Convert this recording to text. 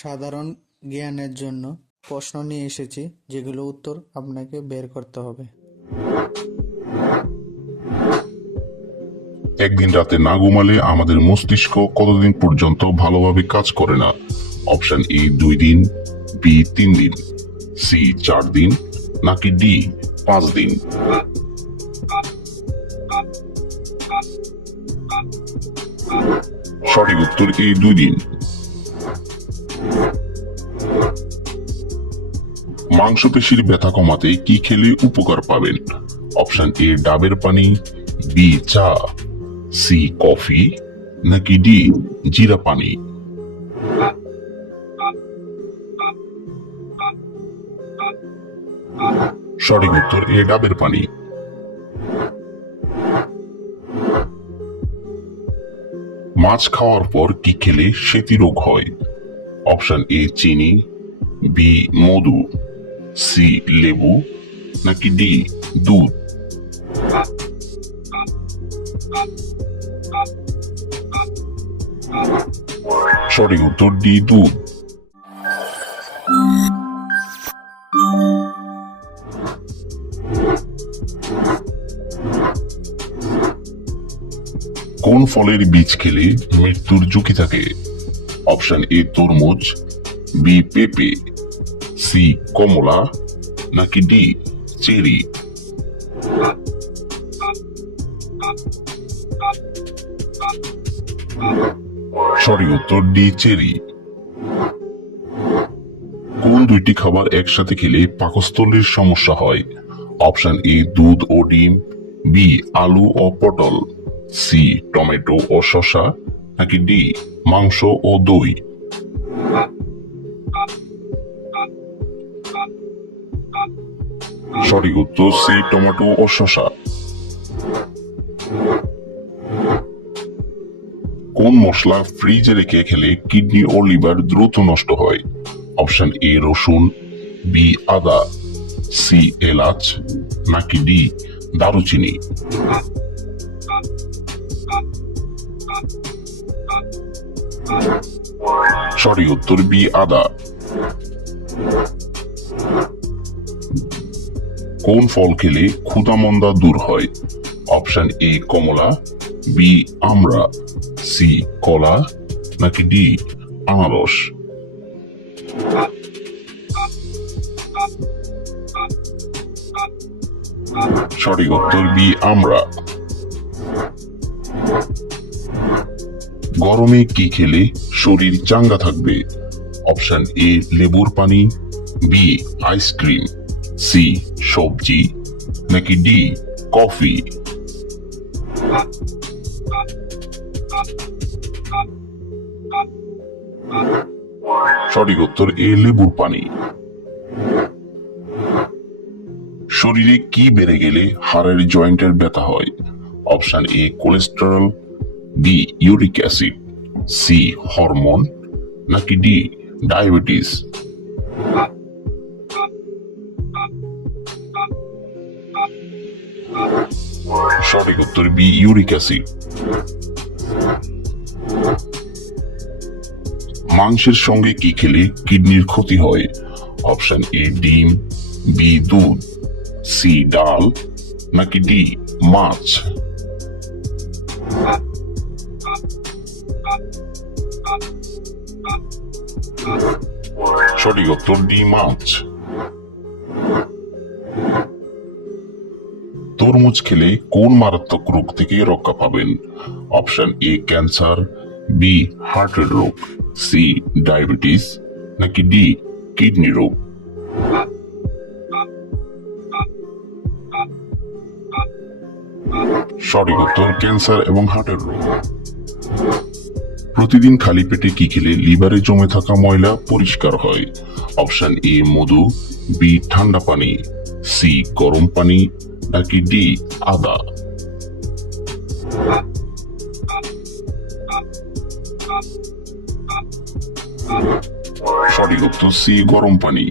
সাধারণ জ্ঞানের জন্য প্রশ্ন নিয়ে এসেছি, যেগুলো উত্তর আপনাকে বের করতে হবে। একদিন রাতে না ঘুমালে আমাদের মস্তিষ্ক কতদিন পর্যন্ত ভালোভাবে কাজ করে না? অপশন এ 2 দিন, বি 3 দিন, সি 4 দিন, নাকি ডি 5 দিন? সঠিক উত্তর এ 2 দিন। মাংসপেশির ব্যথা কমাতে কি খেলে উপকার পাবেন? অপশন এ ডাবের পানি, বি চা, সি কফি, নাকি ডি জিরা পানি? সঠিক উত্তর এ ডাবের পানি। মাছ খাওয়ার পর কি খেলে সেতী রোগ হয়? অপশন এ চিনি, বি মধু, সি লেবু, নাকি ডি দুধ? সঠিক উত্তর ডি দুধ। কোন ফলের বীজ খেলে মৃত্যুর ঝুঁকি থাকে? অপশন এ তরমুজ, বি পেঁপে, সি কমলা, নাকি ডি চেরি? সঠিক উত্তর ডি চেরি। কোন দুইটি খাবার একসাথে খেলে পাকস্থলীর সমস্যা হয়? অপশন এ দুধ ও ডিম, বি আলু ও পটল, সি টমেটো ও শসা, নাকি ডি মাংস ও দই? সঠিক উত্তর সি টমেটো ও শসা। কোন মশলা ফ্রিজে রেখে খেলে কিডনি ও লিভার দ্রুত নষ্ট হয়? অপশন এ রসুন, বি আদা, সি এলাচ, নাকি ডি দারুচিনি? সঠিক উত্তর বি আদা। কোন ফল খেলে ক্ষুধা-মন্দা দূর হয়? অপশন এ কমলা, বি আমড়া, সি কলা, নাকি ডি আনারস? সঠিক উত্তর বি আমড়া। গরমে কি খেলে শরীর চাঙ্গা থাকবে? অপশন এ লেবুর পানি, বি আইসক্রিম, সি সবজি, নাকি ডি কফি? সঠিক উত্তর এ লেবুর পানি। শরীরে কি বেড়ে গেলে হাড়ের জয়েন্টের ব্যথা হয়? Option A cholesterol, B uric acid, C hormone, নাকি ডি ডায়াবেটিস? সঠিক উত্তর বি ইউরিক অ্যাসিড। মাংসের সঙ্গে কি খেলে কিডনির ক্ষতি হয়? অপশন এ ডিম, বি দুধ, সি ডাল, নাকি ডি মাছ? সঠিক উত্তর ডি মাছ। তরমুজ খেলে কোন মারাত্মক রোগ থেকে রক্ষা পাবেন? অপশন এ ক্যান্সার, বি হার্টের রোগ, সি ডায়াবেটিস, নাকি ডি কিডনি রোগ? সঠিক উত্তর ক্যান্সার এবং হার্টের রোগ। প্রতিদিন খালি পেটে কি খেলে লিভারে জমে থাকা ময়লা পরিষ্কার হয়? অপশন এ মধু, বি ঠান্ডা পানি, সি গরম পানি, নাকি ডি আদা? সঠিক উত্তর সি গরম পানি।